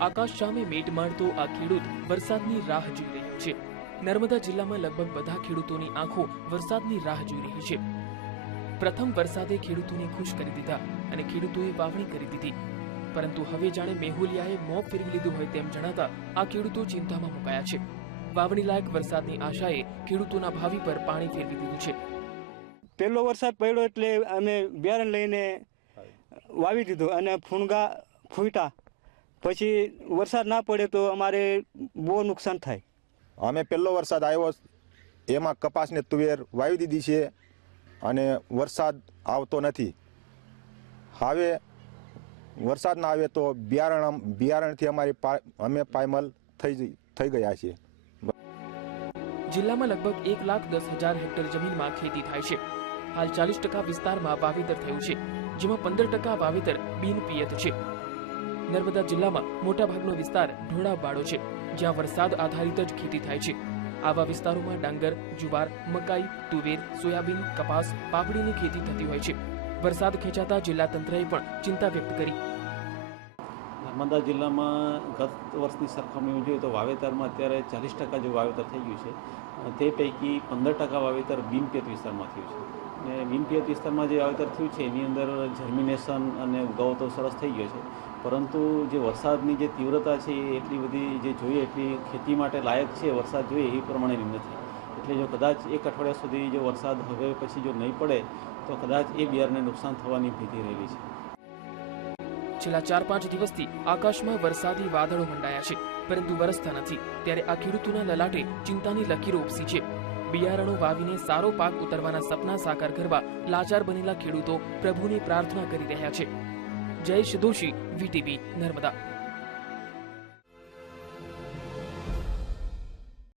આકાશ સામે મેટ મારતો આ ખેડૂત વરસાદની રાહ જોઈ રહ્યો છે। નર્મદા જિલ્લામાં લગભગ બધા ખેડૂતોની આંખો વરસાદની રાહ જોઈ રહી છે। પ્રથમ વરસાદે ખેડૂતોને ખુશ કરી દીધા અને ખેડૂતોએ વાવણી કરી દીધી, પરંતુ હવે જાણે મેહુલિયાએ મોં ફેરવી લીધું હોય તેમ જણાતા આ ખેડૂતો ચિંતામાં મુકાયા છે। વાવણી લાયક વરસાદની આશાએ ખેડૂતોના ભાવિ પર પાણી ફેરવી દીધું છે। પહેલો વરસાદ પડ્યો એટલે અમે બિયારણ લઈને વાવી દીધું અને ફૂંગા ફૂટ્યા, પછી વરસાદ ના પડે તો અમારે બહુ નુકસાન થાય। અમે પહેલો વરસાદ આવ્યો એમાં કપાસને તુવેર વાવી દીધી છે અને વરસાદ આવતો નથી। હવે વરસાદ ના આવે તો બિયારણથી અમે પાયમલ થઈ ગયા છીએ। જિલ્લામાં લગભગ 1,10,000 હેક્ટર જમીનમાં ખેતી થાય છે। હાલ 40% વિસ્તારમાં વાવેતર થયું છે, જેમાં 15% વાવેતર બિનપિયત છે। નર્મદા જિલ્લામાં મોટાભાગનો વિસ્તાર ઢોળાવવાળો છે, જ્યાં વરસાદ આધારિત જ ખેતી થાય છે। આવા વિસ્તારોમાં ડાંગર, જુવાર, મકાઈ, તુવેર, સોયાબીન, કપાસ, પાપડીની ખેતી થતી હોય છે। વરસાદ ખેંચાતા જિલ્લા તંત્રએ પણ ચિંતા વ્યક્ત કરી। નર્મદા જિલ્લામાં ગત વર્ષની સરખામણીમાં જોઈએ તો વાવેતરમાં અત્યારે 40% જેવું વાવેતર થઈ ગયું છે। તે પૈકી 15% વાવેતર બિનપિયત વિસ્તારમાં થયું છે અને બિનપિયત વિસ્તારમાં જે વાવેતર થયું છે એની અંદર જર્મિનેશન અને ઉગાવો તો સરસ થઈ ગયો છે, પરંતુ જે વરસાદની જે તીવ્રતા છે એ એટલી બધી જે જોઈએ એટલી ખેતી માટે લાયક છે, વરસાદ જોઈએ એ પ્રમાણેની નથી। એટલે જો કદાચ એક અઠવાડિયા સુધી જો વરસાદ હવે પછી જો નહીં પડે તો કદાચ એ બિયારણને નુકસાન થવાની ભીતિ રહેલી છે। છેલ્લા 4-5 દિવસથી આકાશમાં વરસાદી વાદળો મંડાયા છે, પરંતુ વરસતા નથી। ત્યારે આ ખેડૂતોના લલાટે ચિંતાની લકીરો ઉપસી છે। બિયારણો વાવીને સારો પાક ઉતરવાના સપના સાકાર કરવા લાચાર બનેલા ખેડૂતો પ્રભુની પ્રાર્થના કરી રહ્યા છે। જયેશ દોશી, VTV, નર્મદા।